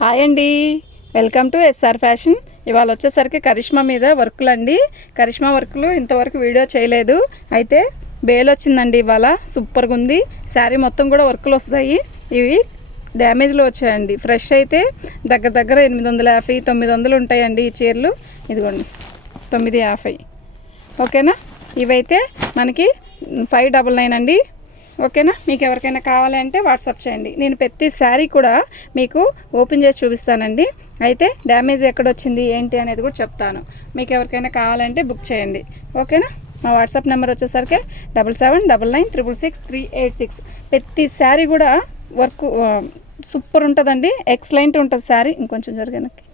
Hi అండి, welcome to SR fashion. ఇవాళ వచ్చేసరికి కరిష్మా మీద వర్కులు అండి. కరిష్మా వర్కులు ఇంతవరకు వీడియో చేయలేదు. అయితే బేల్ వచ్చిందండి ఇవాళ. సూపర్గా ఉంది. శారీ మొత్తం కూడా వర్కులు వస్తాయి. ఇవి డ్యామేజ్లో వచ్చాయండి. ఫ్రెష్ అయితే దగ్గర దగ్గర 850 900 ఉంటాయండి ఈ చీరలు. ఇదిగోండి 950. ఓకేనా. ఇవైతే మనకి 599 అండి. ఓకేనా. మీకు ఎవరికైనా కావాలంటే వాట్సాప్ చేయండి. నేను ప్రతి శారీ కూడా మీకు ఓపెన్ చేసి చూపిస్తానండి. అయితే డ్యామేజ్ ఎక్కడొచ్చింది ఏంటి అనేది కూడా చెప్తాను. మీకు ఎవరికైనా కావాలంటే బుక్ చేయండి. ఓకేనా. మా వాట్సాప్ నెంబర్ వచ్చేసరికి 7799666386. ప్రతి శారీ కూడా వర్క్ సూపర్ ఉంటుందండి. ఎక్సలెంట్ ఉంటుంది శారీ. ఇంకొంచెం జరిగినకి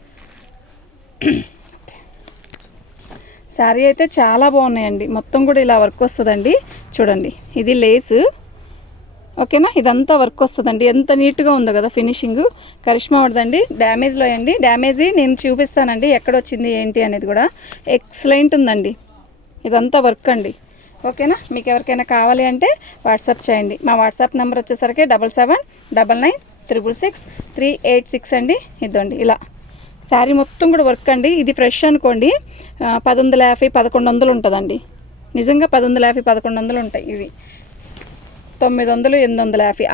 శారీ అయితే చాలా బాగున్నాయండి. మొత్తం కూడా ఇలా వర్క్ వస్తుందండి. చూడండి, ఇది లేసు. ఓకేనా. ఇదంతా వర్క్ వస్తుందండి. ఎంత నీట్గా ఉందో కదా ఫినిషింగ్. కరిష్మా వాడదండి. డ్యామేజ్లో అండి. డ్యామేజీ నేను చూపిస్తానండి ఎక్కడొచ్చింది ఏంటి అనేది కూడా. ఎక్సలెంట్ ఉందండి. ఇదంతా వర్క్ అండి. ఓకేనా. మీకు ఎవరికైనా కావాలి అంటే వాట్సాప్ చేయండి. మా వాట్సాప్ నెంబర్ వచ్చేసరికి 7799966386 అండి. ఇదండి ఇలా శారీ మొత్తం కూడా వర్క్ అండి. ఇది ఫ్రెష్ అనుకోండి 1050 1100 ఉంటుందండి. నిజంగా 1050 1100 ఉంటాయి. ఇవి 900 850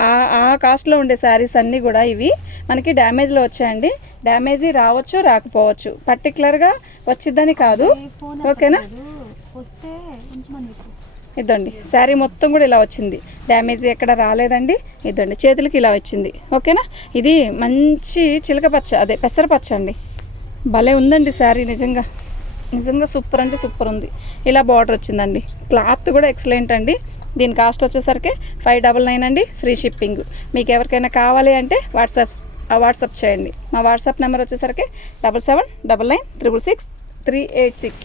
ఆ కాస్ట్లో ఉండే శారీస్ అన్నీ కూడా ఇవి మనకి డ్యామేజ్లో వచ్చాయండి. డ్యామేజీ రావచ్చు రాకపోవచ్చు, పర్టికులర్గా వచ్చిద్దని కాదు. ఓకేనా. ఇదండి శారీ మొత్తం కూడా ఇలా వచ్చింది. డ్యామేజ్ ఎక్కడ రాలేదండి. ఇదండి చేతులకి ఇలా వచ్చింది. ఓకేనా. ఇది మంచి చిలక పచ్చ, అదే పెసర పచ్చ అండి. భలే ఉందండి శారీ. నిజంగా నిజంగా సూపర్ అంటే సూపర్ ఉంది. ఇలా బార్డర్ వచ్చిందండి. క్లాత్ కూడా ఎక్సలెంట్ అండి. దీని కాస్ట్ వచ్చేసరికి 599 అండి. Free shipping. మీకు ఎవరికైనా కావాలి అంటే వాట్సాప్ చేయండి. మా వాట్సాప్ నెంబర్ వచ్చేసరికి 7799666386.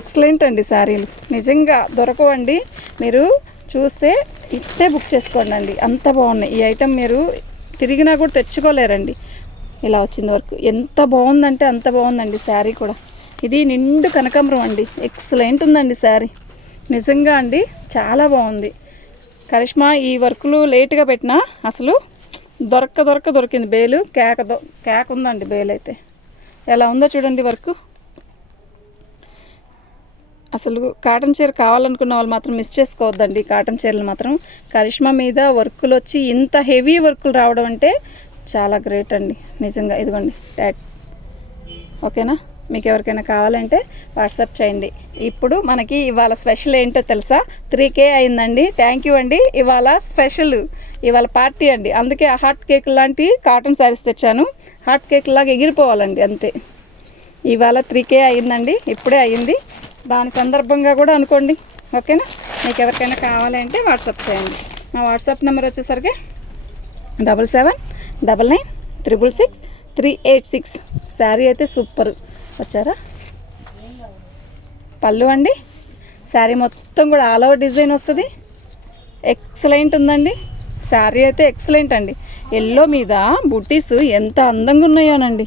ఎక్సలెంట్ అండి శారీలు. నిజంగా దొరకవండి. మీరు చూస్తే ఇట్టే బుక్ చేసుకోండి అండి. అంత బాగున్నాయి ఈ ఐటెం. మీరు తిరిగినా కూడా తెచ్చుకోలేరండి. ఇలా వచ్చింది వర్క్. ఎంత బాగుందంటే అంత బాగుందండి శారీ కూడా. ఇది నిండు కనకాంబరం అండి. ఎక్సలెంట్ ఉందండి శారీ. నిజంగా అండి చాలా బాగుంది. కరిష్మా ఈ వర్కులు లేట్గా పెట్టినా అసలు దొరికింది. బేలు కేక ఉందండి. బేలు అయితే ఎలా ఉందో చూడండి వర్క్. అసలు కాటన్ చీర కావాలనుకున్న వాళ్ళు మాత్రం మిస్ చేసుకోవద్దండి. కాటన్ చీరలు మాత్రం కరిష్మా మీద వర్కులు వచ్చి ఇంత హెవీ వర్కులు రావడం అంటే చాలా గ్రేట్ అండి. నిజంగా ఇదిగోండి ట్యాట్. ఓకేనా. మీకు ఎవరికైనా కావాలంటే వాట్సాప్ చేయండి. ఇప్పుడు మనకి ఇవాళ స్పెషల్ ఏంటో తెలుసా? 3K అయిందండి. థ్యాంక్ యూ అండి. ఇవాళ స్పెషల్, ఇవాళ పార్టీ అండి. అందుకే హాట్ కేక్ లాంటి కాటన్ శారీస్ తెచ్చాను. హాట్ కేక్ లాగా ఎగిరిపోవాలండి అంతే. ఇవాళ 3K అయిందండి. ఇప్పుడే అయ్యింది. దాని సందర్భంగా కూడా అనుకోండి. ఓకేనా. మీకు ఎవరికైనా కావాలంటే వాట్సాప్ చేయండి. మా వాట్సాప్ నెంబర్ వచ్చేసరికి 7799666386. శారీ అయితే సూపర్. వచ్చారా. పళ్ళు అండి. శారీ మొత్తం కూడా ఆల్ ఓవర్ డిజైన్ వస్తుంది. ఎక్సలెంట్ ఉందండి శారీ అయితే. ఎక్సలెంట్ అండి. ఎల్లో మీద బుటీస్ ఎంత అందంగా ఉన్నాయోనండి.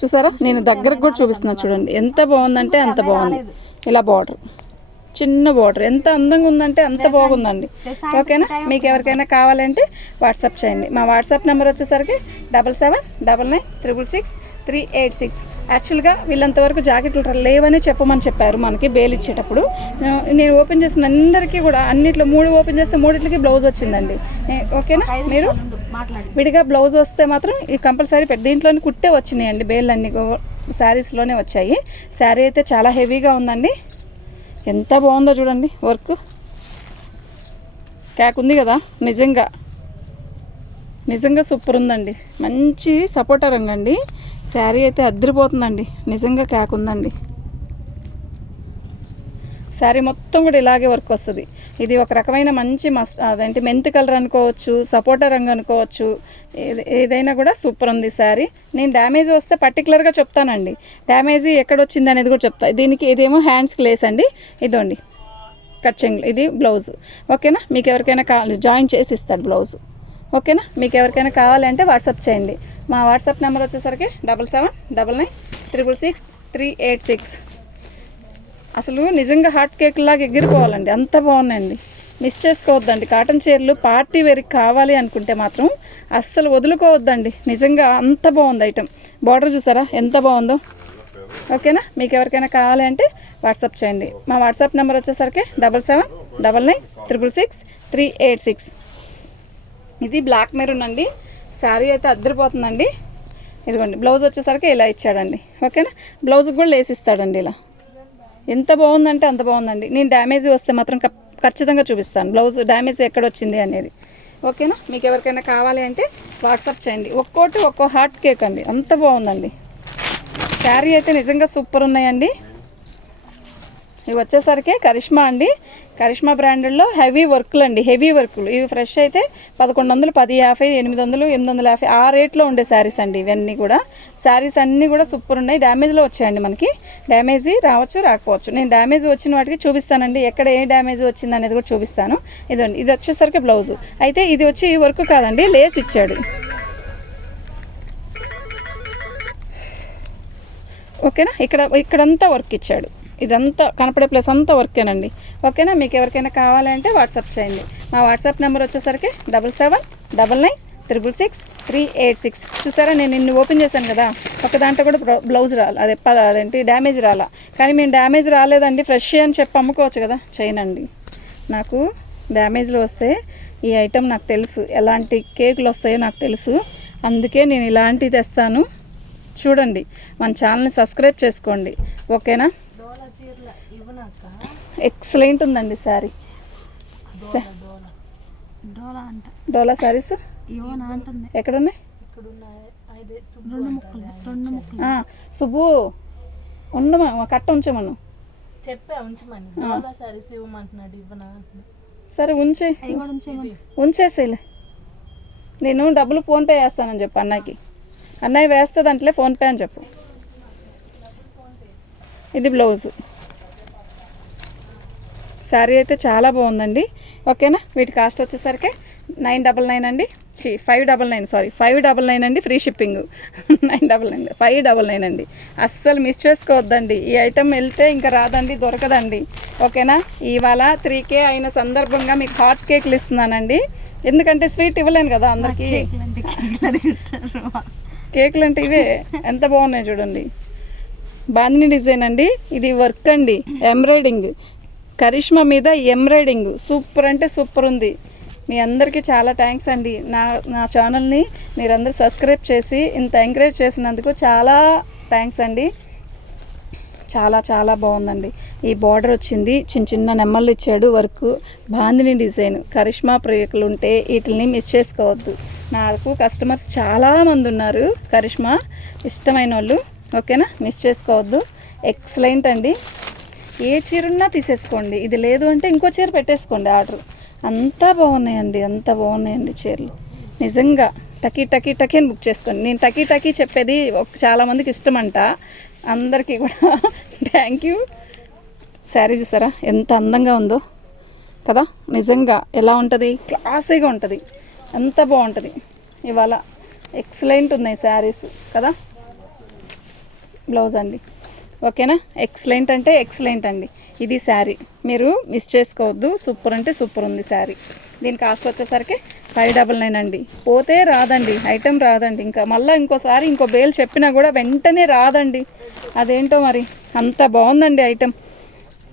చూసారా. నేను దగ్గరకు కూడా చూపిస్తున్నాను చూడండి. ఎంత బాగుందంటే అంత బాగుంది. ఇలా బార్డర్, చిన్న బార్డర్ ఎంత అందంగా ఉందంటే అంత బాగుందండి. ఓకేనా. మీకు ఎవరికైనా కావాలంటే వాట్సాప్ చేయండి. మా వాట్సాప్ నెంబర్ వచ్చేసరికి 7799966386. యాక్చువల్గా వీళ్ళంతవరకు జాకెట్లు లేవని చెప్పారు మనకి బేల్ ఇచ్చేటప్పుడు. నేను ఓపెన్ చేసిన అందరికీ కూడా అన్నిట్లో 3 ఓపెన్ చేస్తే 3కి బ్లౌజ్ వచ్చిందండి. ఓకేనా. మీరు విడిగా బ్లౌజ్ వస్తే మాత్రం ఈ కంపల్సరీ దీంట్లోనే కుట్టే వచ్చినాయండి. బేల్ అన్ని శారీస్లోనే వచ్చాయి. శారీ అయితే చాలా హెవీగా ఉందండి. ఎంత బాగుందో చూడండి వర్క్. క్యాక్ ఉంది కదా. నిజంగా సూపర్ ఉందండి. మంచి సపోటా రంగు అండి. శారీ అయితే అద్దరిపోతుందండి. నిజంగా క్యాక్ ఉందండి. శారీ మొత్తం కూడా ఇలాగే వర్క్ వస్తుంది. ఇది ఒక రకమైన మంచి అదేంటి మెంత్ కలర్ అనుకోవచ్చు, సపోటా రంగు అనుకోవచ్చు. ఏదైనా కూడా సూపర్ ఉంది శారీ. నేను డ్యామేజ్ వస్తే పర్టికులర్గా చెప్తానండి. డ్యామేజీ ఎక్కడొచ్చింది అనేది కూడా చెప్తా. దీనికి ఇదేమో హ్యాండ్స్కి లేస్ అండి. ఇదండి కట్ చెంగులు. ఇది బ్లౌజ్. ఓకేనా. మీకు ఎవరికైనా కావాలి జాయిన్ చేసి ఇస్తాడు బ్లౌజ్. ఓకేనా. మీకు ఎవరికైనా కావాలంటే వాట్సాప్ చేయండి. మా వాట్సాప్ నెంబర్ వచ్చేసరికి 7799666386. అసలు నిజంగా హాట్ కేక్ లాగా ఎగిరిపోవాలండి. అంత బాగున్నాయండి. మిస్ చేసుకోవద్దండి. కాటన్ చీరలు పార్టీ వేర్కి కావాలి అనుకుంటే మాత్రం అస్సలు వదులుకోవద్దండి. నిజంగా అంత బాగుంది ఐటమ్. బార్డర్ చూసారా ఎంత బాగుందో. ఓకేనా, మీకు ఎవరికైనా కావాలి అంటే వాట్సాప్ చేయండి. మా వాట్సాప్ నెంబర్ వచ్చేసరికి 7799666386. ఇది బ్లాక్ మెరూన్ అండి. శారీ అయితే అద్దరిపోతుందండి. ఇదిగోండి బ్లౌజ్ వచ్చేసరికి ఇలా ఇచ్చాడండి. ఓకేనా, బ్లౌజ్కి కూడా లేసి ఇస్తాడండి ఇలా. ఎంత బాగుందంటే అంత బాగుందండి. నేను డ్యామేజ్ వస్తే మాత్రం ఖచ్చితంగా చూపిస్తాను బ్లౌజ్ డ్యామేజ్ ఎక్కడ వచ్చింది అనేది. ఓకేనా, మీకు ఎవరికైనా కావాలి అంటే వాట్సాప్ చేయండి. ఒక్కో హార్ట్ కేక్ అండి, అంత బాగుందండి. శారీ అయితే నిజంగా సూపర్ ఉన్నాయండి. ఇవి వచ్చేసరికి కరిష్మా అండి. కరిష్మా బ్రాండెడ్లో హెవీ వర్క్లు అండి, హెవీ వర్క్లు. ఇవి ఫ్రెష్ అయితే 1100, 1050, 800, 850 ఆ రేట్లో ఉండే శారీస్ అండి ఇవన్నీ కూడా. శారీస్ అన్నీ కూడా సూపర్ ఉన్నాయి. డ్యామేజ్లో వచ్చాయండి మనకి. డ్యామేజ్ రావచ్చు రాకపోవచ్చు. నేను డ్యామేజ్ వచ్చిన వాటికి చూపిస్తానండి, ఎక్కడ ఏ డ్యామేజ్ వచ్చింది అనేది కూడా చూపిస్తాను. ఇదండి, ఇది వచ్చేసరికి బ్లౌజు. అయితే ఇది వచ్చి వర్క్ కాదండి, లేస్ ఇచ్చాడు. ఓకేనా, ఇక్కడంతా వర్క్ ఇచ్చాడు. ఇదంతా కనపడే ప్లేస్ అంతా వర్కేనండి. ఓకేనా, మీకు ఎవరికైనా కావాలంటే వాట్సాప్ చేయండి. మా వాట్సాప్ నెంబర్ వచ్చేసరికి 7799666386. చూసారా, నేను ఇన్ని ఓపెన్ చేశాను కదా, ఒక దాంట్లో కూడా బ్లౌజ్ అదేంటి డ్యామేజ్ రాలా. కానీ మేము డ్యామేజ్ రాలేదండి, ఫ్రెష్ అని చెప్పి అమ్ముకోవచ్చు కదా, చేయనండి. నాకు డ్యామేజ్లు వస్తే ఈ ఐటెం నాకు తెలుసు, ఎలాంటి కేకులు వస్తాయో నాకు తెలుసు. అందుకే నేను ఇలాంటివి తెస్తాను. చూడండి, మన ఛానల్ని సబ్స్క్రైబ్ చేసుకోండి. ఓకేనా, ఎక్సలెంట్ ఉందండి శారీ. డోలా శారీస్ ఎక్కడున్నాయి? సుబ్బు ఉండమా, కట్ట ఉంచమను. సరే ఉంచేసేలే. నేను డబ్బులు ఫోన్పే చేస్తానని చెప్పు అన్నయ్యకి. అన్నయ్య వేస్తుంది అంటే ఫోన్పే అని చెప్పు. ఇది బ్లౌజు. శారీ అయితే చాలా బాగుందండి. ఓకేనా, వీటి కాస్ట్ వచ్చేసరికి 999 అండి. 599 అండి. ఫ్రీ షిప్పింగ్ 999, 599 అండి. అస్సలు మిస్ చేసుకోవద్దండి. ఈ ఐటెం వెళ్తే ఇంకా రాదండి, దొరకదండి. ఓకేనా, ఇవాళ 3K అయిన సందర్భంగా మీకు హాట్ కేక్లు ఇస్తున్నానండి. ఎందుకంటే స్వీట్ ఇవ్వలేను కదా అందరికీ. కేకులు అంటే ఇవే ఎంత బాగున్నాయి చూడండి. బాందిని డిజైన్ అండి. ఇది వర్క్ అండి, ఎంబ్రాయిడింగ్. కరిష్మా మీద ఎంబ్రాయిడింగ్ సూపర్ అంటే సూపర్ ఉంది. మీ అందరికీ చాలా థ్యాంక్స్ అండి. నా ఛానల్ని మీరందరూ సబ్స్క్రైబ్ చేసి ఇంత ఎంకరేజ్ చేసినందుకు చాలా థ్యాంక్స్ అండి. చాలా చాలా బాగుందండి. ఈ బార్డర్ వచ్చింది, చిన్న నెమ్మలు ఇచ్చాడు, వర్క్ బాందిని డిజైన్. కరిష్మా ప్రియకులు ఉంటే వీటిని మిస్ చేసుకోవద్దు. నాకు కస్టమర్స్ చాలామంది ఉన్నారు, కరిష్మా ఇష్టమైన వాళ్ళు. ఓకేనా, మిస్ చేసుకోవద్దు. ఎక్సలెంట్ అండి. ఏ చీర ఉన్నా తీసేసుకోండి. ఇది లేదు అంటే ఇంకో చీర పెట్టేసుకోండి ఆర్డర్. అంతా బాగున్నాయండి చీరలు. నిజంగా టకీ అని బుక్ చేసుకోండి. నేను టకీ చెప్పేది చాలామందికి ఇష్టమంట. అందరికీ కూడా థ్యాంక్ యూ. శారీ చూసారా ఎంత అందంగా ఉందో కదా. నిజంగా ఎలా ఉంటుంది, క్లాసీగా ఉంటుంది, అంత బాగుంటుంది. ఇవాళ ఎక్సలెంట్ ఉన్నాయి శారీస్ కదా. బ్లౌజ్ అండి. ఓకేనా, ఎక్సలెంట్ అంటే ఎక్సలెంట్ అండి. ఇది శారీ, మీరు మిస్ చేసుకోవద్దు. సూపర్ అంటే సూపర్ ఉంది శారీ. దీని కాస్ట్ వచ్చేసరికి 599 అండి. పోతే రాదండి, ఐటెం రాదండి. ఇంకా మళ్ళీ ఇంకోసారి ఇంకో బేల్ చెప్పినా కూడా వెంటనే రాదండి. అదేంటో మరి, అంత బాగుందండి ఐటెం.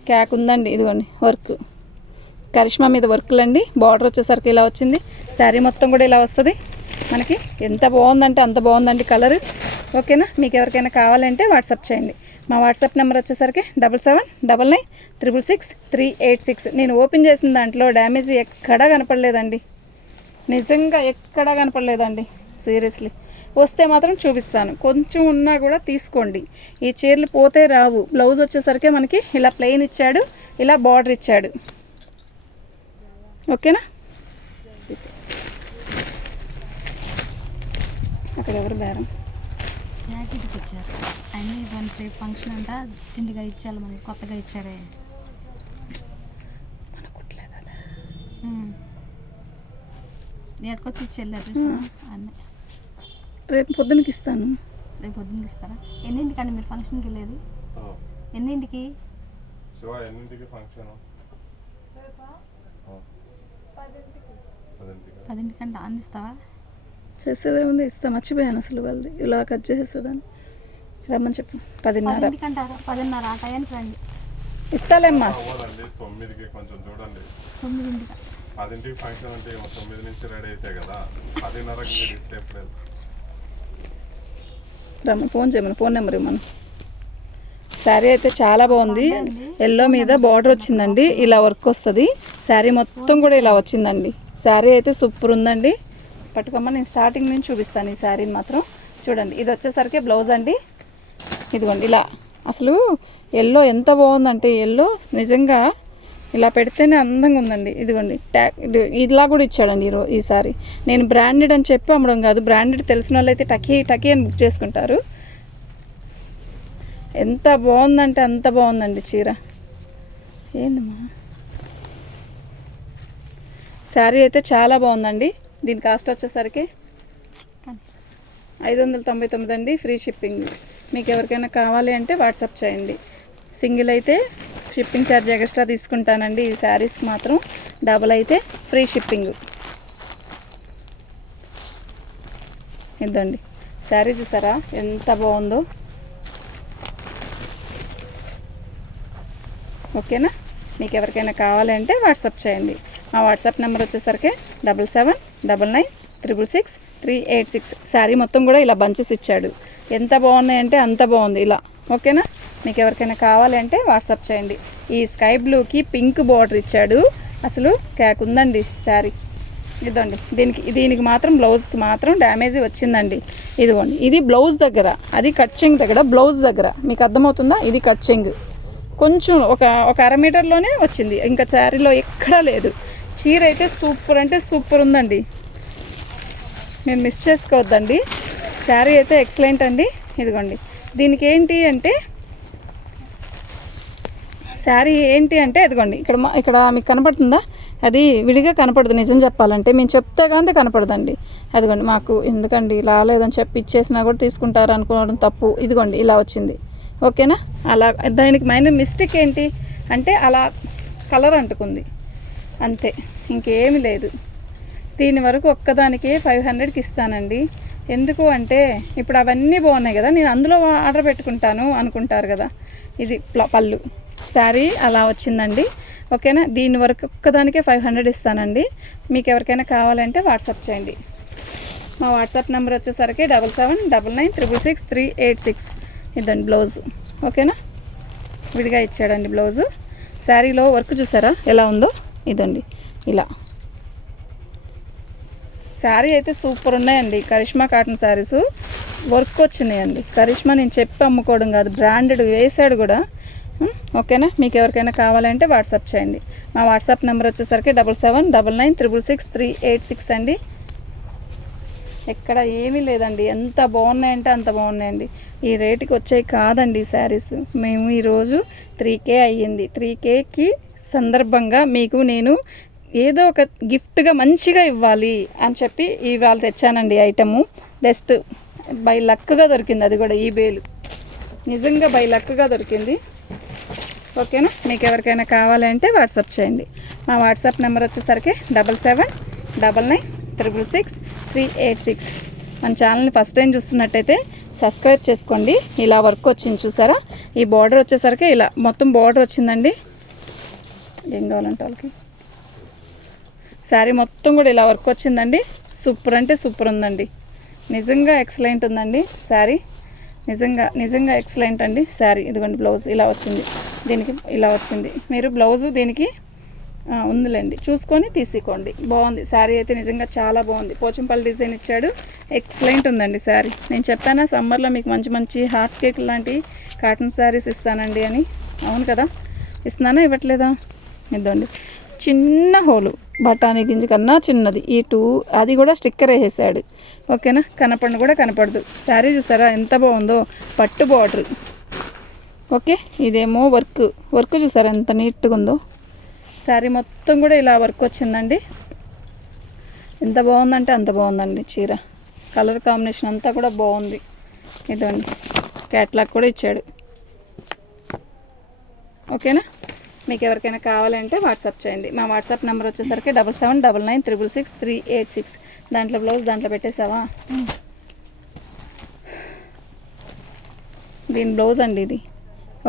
క్యాక్ ఉందండి. ఇదిగోండి వర్క్, కరిష్మా మీద వర్క్లు అండి. బార్డర్ వచ్చేసరికి ఇలా వచ్చింది. శారీ మొత్తం కూడా ఇలా వస్తుంది మనకి. ఎంత బాగుందంటే అంత బాగుందండి కలర్. ఓకేనా, మీకు ఎవరికైనా కావాలంటే వాట్సాప్ చేయండి. మా వాట్సాప్ నెంబర్ వచ్చేసరికి 7799666386. నేను ఓపెన్ చేసిన దాంట్లో డ్యామేజ్ ఎక్కడా కనపడలేదండి. నిజంగా ఎక్కడా కనపడలేదండి, సీరియస్లీ. వస్తే మాత్రం చూపిస్తాను. కొంచెం ఉన్నా కూడా తీసుకోండి. ఈ చీరలు పోతే రావు. బ్లౌజ్ వచ్చేసరికి మనకి ఇలా ప్లెయిన్ ఇచ్చాడు, ఇలా బార్డర్ ఇచ్చాడు. ఓకేనా, అక్కడ ఎవరు బేరం ఫంక్షన్ అంట, చిన్నగా ఇచ్చారు మనకి, కొత్తగా ఇచ్చారే. నేటికొచ్చి ఇచ్చేళ్ళారు చూసా అన్నీ. రేపు పొద్దునకి ఇస్తాను. రేపు పొద్దునకి ఇస్తారా? ఎన్నింటికండి మీరు ఫంక్షన్కి వెళ్ళేది? ఎన్నింటికి? 10ంటికంటే అందిస్తావా? చేసేదేముంది, ఇస్తా. మర్చిపోయాను అసలు వాళ్ళది, ఇలా కట్ చేసేదాన్ని. రమ్మని చెప్పు. 10:30. 10ంటికంటారా? 10:30 ఆ టయానికి రండి. ఇస్తాలేమ్మా. 9కి కొంచెం చూడండి. 9ంటికి 10ంటికి ఫంక్షన్ అంటే 9 నుంచి రెడీ అయితే కదా, 10:30కి మీరు ఇస్తే ఎప్పుడు రమ్మ, ఫోన్ చేయమని, ఫోన్ నెంబర్ ఇవ్వమను. శారీ అయితే చాలా బాగుంది. ఎల్లో మీద బార్డర్ వచ్చిందండి, ఇలా వర్క్ వస్తుంది. శారీ మొత్తం కూడా ఇలా వచ్చిందండి. శారీ అయితే సూపర్ ఉందండి. పట్టుకోమ్మ, నేను స్టార్టింగ్ నుంచి చూపిస్తాను ఈ శారీని మాత్రం. చూడండి, ఇది వచ్చేసరికి బ్లౌజ్ అండి. ఇదిగోండి ఇలా. అసలు ఎల్లో ఎంత బాగుందంటే, ఎల్లో నిజంగా ఇలా పెడితేనే అందంగా ఉందండి. ఇదిగోండి ఇలా కూడా ఇచ్చాడండి ఈసారి. నేను బ్రాండెడ్ అని చెప్పి అమ్మడం కాదు, బ్రాండెడ్ తెలిసిన వాళ్ళు అయితే టకీ అని బుక్ చేసుకుంటారు. ఎంత బాగుందంటే అంత బాగుందండి చీర. ఏందమ్మా, శారీ అయితే చాలా బాగుందండి. దీని కాస్ట్ వచ్చేసరికి 599 అండి, ఫ్రీ షిప్పింగ్. మీకు ఎవరికైనా కావాలి అంటే వాట్సాప్ చేయండి. సింగిల్ అయితే షిప్పింగ్ ఛార్జ్ ఎక్స్ట్రా తీసుకుంటానండి. ఈ శారీస్కి మాత్రం డబుల్ అయితే ఫ్రీ షిప్పింగ్. ఇద్దండి శారీ, చూసారా ఎంత బాగుందో. ఓకేనా? మీకు ఎవరికైనా కావాలి అంటే వాట్సాప్ చేయండి. మా వాట్సాప్ నెంబర్ వచ్చేసరికి 7799666386. శారీ మొత్తం కూడా ఇలా బంచెస్ ఇచ్చాడు. ఎంత బాగున్నాయంటే అంత బాగుంది ఇలా. ఓకేనా? మీకు ఎవరికైనా కావాలి అంటే వాట్సాప్ చేయండి. ఈ స్కై బ్లూకి పింక్ బార్డర్ ఇచ్చాడు. అసలు క్యాక్ ఉందండి శారీ. ఇదండి, దీనికి మాత్రం బ్లౌజ్కి మాత్రం డ్యామేజ్ వచ్చిందండి. ఇదిగోండి, ఇది బ్లౌజ్ దగ్గర, అది కట్చింగ్ దగ్గర, బ్లౌజ్ దగ్గర. మీకు అర్థమవుతుందా? ఇది కట్చింగ్ కొంచెం ఒక 1/2 మీటర్లోనే వచ్చింది, ఇంకా శారీలో ఎక్కడా లేదు. చీర అయితే సూపర్ అంటే సూపర్ ఉందండి, మీరు మిస్ చేసుకోవద్దండి. శారీ అయితే ఎక్సలెంట్ అండి. ఇదిగోండి, దీనికి ఏంటి అంటే శారీ ఏంటి అంటే ఇదిగోండి, ఇక్కడ మీకు కనపడుతుందా? అది విడిగా కనపడదు. నిజం చెప్పాలంటే మేము చెప్తే కానీ కనపడదండి. అదిగోండి, మాకు ఎందుకండి ఇలా లేదని చెప్పి ఇచ్చేసినా కూడా తీసుకుంటారు అనుకోవడం తప్పు. ఇదిగోండి ఇలా వచ్చింది. ఓకేనా? అలా దానికి మైనర్ మిస్టేక్ ఏంటి అంటే అలా కలర్ అంటుకుంది అంతే, ఇంకేమీ లేదు. దీని వరకు ఒక్కదానికి 500కి ఇస్తానండి. ఎందుకు అంటే ఇప్పుడు అవన్నీ బాగున్నాయి కదా, నేను అందులో ఆర్డర్ పెట్టుకుంటాను అనుకుంటారు కదా. ఇది పళ్ళు శారీ అలా వచ్చిందండి. ఓకేనా? దీని వరకు ఒక్కదానికే 500 ఇస్తానండి. మీకు ఎవరికైనా కావాలంటే వాట్సాప్ చేయండి. మా వాట్సాప్ నెంబర్ వచ్చేసరికి 7799666386. ఇదండి బ్లౌజ్. ఓకేనా? విడిగా ఇచ్చాడండి బ్లౌజు. శారీలో వర్క్ చూసారా ఎలా ఉందో? ఇదండి ఇలా. శారీ అయితే సూపర్ ఉన్నాయండి. కరిష్మా కాటన్ శారీస్ వర్క్ వచ్చినాయండి. కరిష్మా నేను చెప్పి అమ్ముకోవడం కాదు, బ్రాండెడ్ వేసాడు కూడా. ఓకేనా? మీకు ఎవరికైనా కావాలంటే వాట్సాప్ చేయండి. మా వాట్సాప్ నెంబర్ వచ్చేసరికి 7799666386 అండి. ఎక్కడ ఏమీ లేదండి, ఎంత బాగున్నాయంటే అంత బాగున్నాయండి. ఈ రేటుకి వచ్చాయి కాదండి శారీస్. మేము ఈరోజు 3K అయ్యింది. 3Kకి సందర్భంగా మీకు నేను ఏదో ఒక గిఫ్ట్గా మంచిగా ఇవ్వాలి అని చెప్పి ఇవాళ తెచ్చానండి ఐటము. జస్ట్ బై లక్గా దొరికింది, అది కూడా ఈ బేలు నిజంగా బై లక్గా దొరికింది. ఓకేనా? మీకు ఎవరికైనా కావాలంటే వాట్సాప్ చేయండి. మా వాట్సాప్ నెంబర్ వచ్చేసరికి 7799666386. మన ఛానల్ని ఫస్ట్ టైం చూస్తున్నట్టయితే సబ్స్క్రైబ్ చేసుకోండి. ఇలా వర్క్ వచ్చింది చూసారా? ఈ బార్డర్ వచ్చేసరికి ఇలా మొత్తం బార్డర్ వచ్చిందండి. ఏం కావాలంటే వాళ్ళకి శారీ మొత్తం కూడా ఇలా వర్క్ వచ్చిందండి. సూపర్ అంటే సూపర్ ఉందండి. నిజంగా ఎక్సలెంట్ ఉందండి శారీ. నిజంగా ఎక్సలెంట్ అండి శారీ. ఇదిగోండి బ్లౌజ్ ఇలా వచ్చింది, దీనికి ఇలా వచ్చింది. మీరు బ్లౌజు దీనికి ఉందిలేండి, చూసుకొని తీసుకోండి. బాగుంది శారీ అయితే, నిజంగా చాలా బాగుంది. పోచంపల్లి డిజైన్ ఇచ్చాడు. ఎక్సలెంట్ ఉందండి శారీ. నేను చెప్పానా సమ్మర్లో మీకు మంచి మంచి హాట్ కేక్ లాంటి కాటన్ శారీస్ ఇస్తానండి అని. అవును కదా? ఇస్తున్నానా ఇవ్వట్లేదా? ఇద్దండి, చిన్న హోలు, బఠానీ గింజ కన్నా చిన్నది. ఈ 2 అది కూడా స్టిక్కర్ వేసేసాడు. ఓకేనా? కనపడను కూడా కనపడదు. శారీ చూసారా ఎంత బాగుందో? పట్టు బార్డర్. ఓకే, ఇదేమో వర్క్ చూసారా ఎంత నీట్గా ఉందో? శారీ మొత్తం కూడా ఇలా వర్క్ వచ్చిందండి. ఎంత బాగుందంటే అంత బాగుందండి చీర. కలర్ కాంబినేషన్ అంతా కూడా బాగుంది. ఇదండి క్యాట్లాగ్ కూడా ఇచ్చాడు. ఓకేనా? మీకు ఎవరికైనా కావాలంటే వాట్సాప్ చేయండి. మా వాట్సాప్ నెంబర్ వచ్చేసరికి 7799666386. దాంట్లో బ్లౌజ్ దాంట్లో పెట్టేసావా? దీని బ్లౌజ్ అండి ఇది.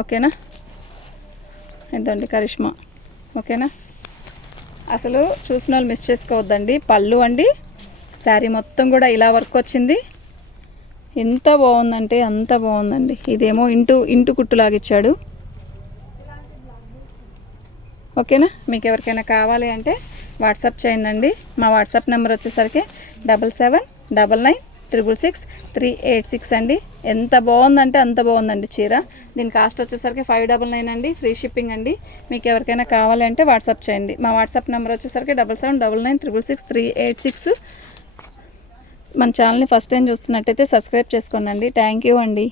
ఓకేనా? ఇదండి కరిష్మా. ఓకేనా? అసలు చూసిన వాళ్ళు మిస్ చేసుకోవద్దండి. పళ్ళు అండి, శారీ మొత్తం కూడా ఇలా వర్క్ వచ్చింది. ఎంత బాగుందంటే అంత బాగుందండి. ఇదేమో ఇంటు కుట్టులాగా ఇచ్చాడు. ఓకేనా? మీకు ఎవరికైనా కావాలి అంటే వాట్సాప్ చేయండి. మా వాట్సాప్ నెంబర్ వచ్చేసరికి 7799666386 అండి. ఎంత బాగుందంటే అంత బాగుందండి చీర. దీని కాస్ట్ వచ్చేసరికి 599 అండి. ఫ్రీ షిప్పింగ్ అండి. మీకు ఎవరికైనా కావాలి అంటే వాట్సాప్ చేయండి. మా వాట్సాప్ నెంబర్ వచ్చేసరికి 7799666386. మన ఛానల్ని ఫస్ట్ టైం చూస్తున్నట్టయితే సబ్స్క్రైబ్ చేసుకోండి. థ్యాంక్ యూ అండి.